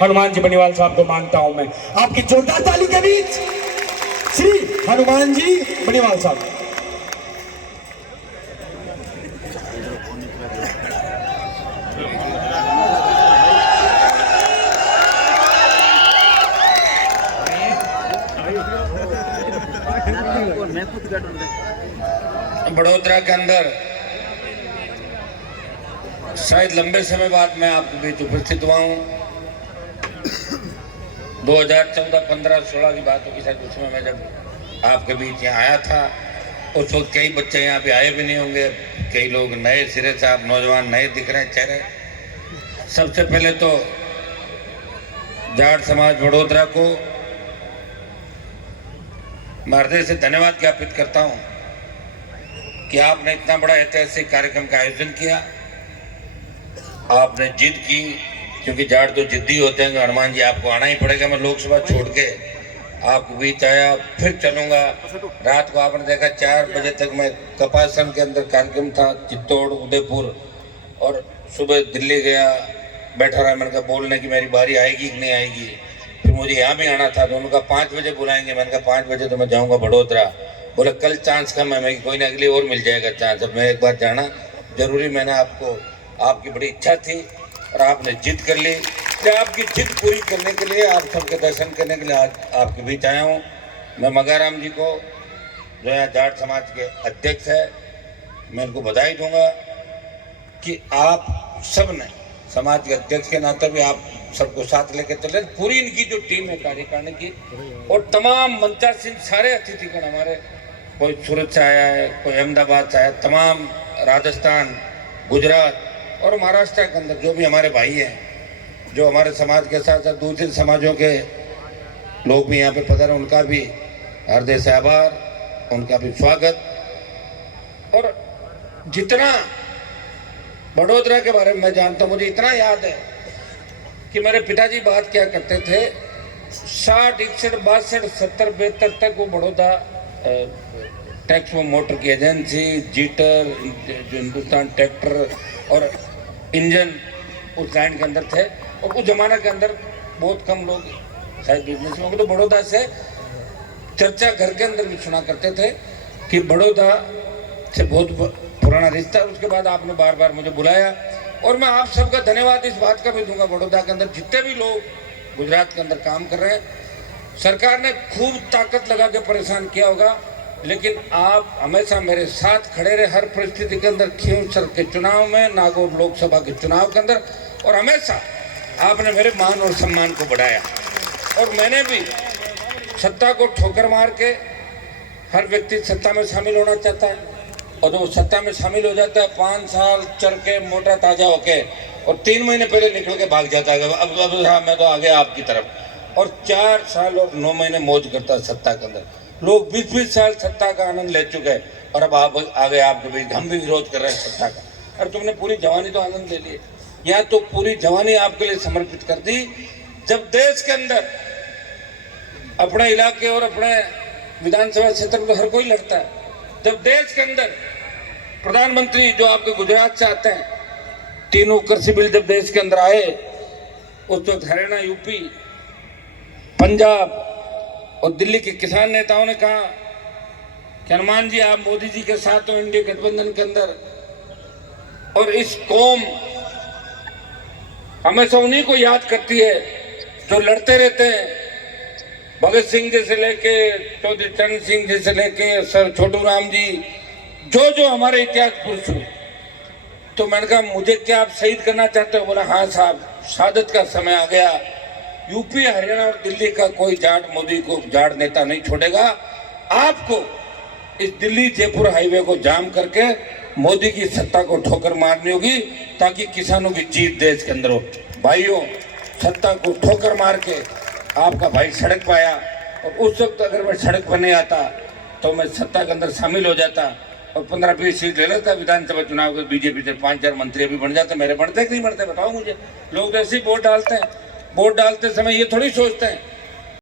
हनुमान जी बनीवाल साहब को मानता हूं मैं। आपकी जोरदार ताली के बीच श्री हनुमान जी बनीवाल साहब। बड़ोदरा के अंदर शायद लंबे समय बाद मैं आपके बीच उपस्थित हुआ हूँ। 2014, 15, 16 की बात होगी शायद, उसमें मैं जब आपके बीच यहाँ आया था उस वक्त कई बच्चे यहाँ पे आए भी नहीं होंगे, कई लोग नए सिरे से आप नौजवान नए दिख रहे हैं चेहरे। सबसे पहले तो जाट समाज बड़ोदरा को मैं हृदय से धन्यवाद ज्ञापित करता हूँ कि आपने इतना बड़ा ऐतिहासिक कार्यक्रम का आयोजन किया। आपने जिद की, क्योंकि जाट तो जिद्दी होते हैं कि हनुमान जी आपको आना ही पड़ेगा। मैं लोकसभा छोड़ के आपको बीच आया, फिर चलूंगा। रात को आपने देखा 4 बजे तक मैं कपासन के अंदर कार्यक्रम था, चित्तौड़, उदयपुर, और सुबह दिल्ली गया, बैठा रहा। मैंने कहा बोलने की मेरी बारी आएगी कि नहीं आएगी। फिर मुझे यहाँ भी आना था तो उन्होंने कहा 5 बजे बुलाएंगे। मैंने कहा 5 बजे तो मैं जाऊँगा बड़ोदरा। बोले कल चांस कम है। मैं कोई ना, अगली और मिल जाएगा चांस, अब मैं एक बार जाना जरूरी। मैंने आपको, आपकी बड़ी इच्छा थी और आपने जिद कर ली। आपकी जिद पूरी करने के लिए, आप सबके दर्शन करने के लिए आज आपके बीच आया हूँ। मैं मगाराम जी को, जो यहाँ जाट समाज के अध्यक्ष है, मैं इनको बधाई दूंगा कि आप सब ने समाज के अध्यक्ष के नाते भी आप सबको साथ लेकर चले। पूरी इनकी जो टीम है कार्यकारिणी की, और तमाम मंचासीन सारे अतिथिगण हमारे, कोई सूरत से आया है, कोई अहमदाबाद से आया, तमाम राजस्थान, गुजरात और महाराष्ट्र के अंदर जो भी हमारे भाई हैं, जो हमारे समाज के साथ साथ दूसरे समाजों के लोग भी यहाँ पे पधारे, उनका भी हृदय से आभार, उनका भी स्वागत। और जितना बड़ोदरा के बारे में मैं जानता हूँ, मुझे इतना याद है कि मेरे पिताजी बात क्या करते थे, 60, 61, 62, 70, 72 तक वो बड़ौदा टैक्स मोटर की एजेंसी, जीटर, जो हिंदुस्तान ट्रैक्टर और इंजन उस लाइन के अंदर थे। और उस जमाने के अंदर बहुत कम लोग शायद बिजनेस में होंगे, तो बड़ौदा से चर्चा घर के अंदर भी सुना करते थे कि बड़ौदा से बहुत पुराना रिश्ता। उसके बाद आपने बार बार मुझे बुलाया और मैं आप सबका धन्यवाद इस बात का भी दूंगा, बड़ौदा के अंदर जितने भी लोग गुजरात के अंदर काम कर रहे हैं, सरकार ने खूब ताकत लगा के परेशान किया होगा, लेकिन आप हमेशा मेरे साथ खड़े रहे हर परिस्थिति के अंदर, खींवसर के चुनाव में, नागौर लोकसभा के चुनाव के अंदर, और हमेशा आपने मेरे मान और सम्मान को बढ़ाया। और मैंने भी सत्ता को ठोकर मार के, हर व्यक्ति सत्ता में शामिल होना चाहता है, और जब वो सत्ता में शामिल हो जाता है 5 साल चढ़ के मोटा ताजा होके, और 3 महीने पहले निकल के भाग जाता है, अब मैं तो आ गया आपकी तरफ, और 4 साल और 9 महीने मौज करता है सत्ता के अंदर। लोग 20-20 साल सत्ता का आनंद ले चुके हैं और अब आप आ गए आपके बीच, हम भी विरोध कर रहे हैं सत्ता का। अरे तुमने पूरी जवानी तो आनंद ले लिए, या तो पूरी जवानी आपके लिए समर्पित कर दी। जब देश के अंदर अपने इलाके और अपने विधानसभा क्षेत्र में तो हर कोई लड़ता है, जब देश के अंदर प्रधानमंत्री जो आपके गुजरात से आते हैं, 3 कृषि बिल जब देश के अंदर आए, उस वक्त हरियाणा, यूपी, पंजाब और दिल्ली के किसान नेताओं ने कहा कि हनुमान जी आप मोदी जी के साथ हो इंडिया गठबंधन के अंदर, और इस कौम हमेशा उन्हीं को याद करती है जो लड़ते रहते हैं, भगत सिंह जी से लेके चौधरी चरण सिंह जी से लेके सर छोटू राम जी, जो हमारे इतिहास पुरुष हुए। तो मैंने कहा मुझे क्या आप शहीद करना चाहते हो? बोला हाँ साहब, शहादत का समय आ गया। यूपी, हरियाणा और दिल्ली का कोई जाट मोदी को जाट नेता नहीं छोड़ेगा। आपको इस दिल्ली जयपुर हाईवे को जाम करके मोदी की सत्ता को ठोकर मारनी होगी, ताकि किसानों की जीत देश के अंदर हो। भाइयों, सत्ता को ठोकर मार के आपका भाई सड़क पर आया, और उस वक्त अगर मैं सड़क पर नहीं आता तो मैं सत्ता के अंदर शामिल हो जाता और 15-20 सीट ले लेता विधानसभा चुनाव के। बीजेपी से 5-4 मंत्री भी बन जाते। मेरे बढ़ते कि नहीं बढ़ते बताओ मुझे। लोग ऐसे ही वोट डालते हैं, वोट डालते समय ये थोड़ी सोचते हैं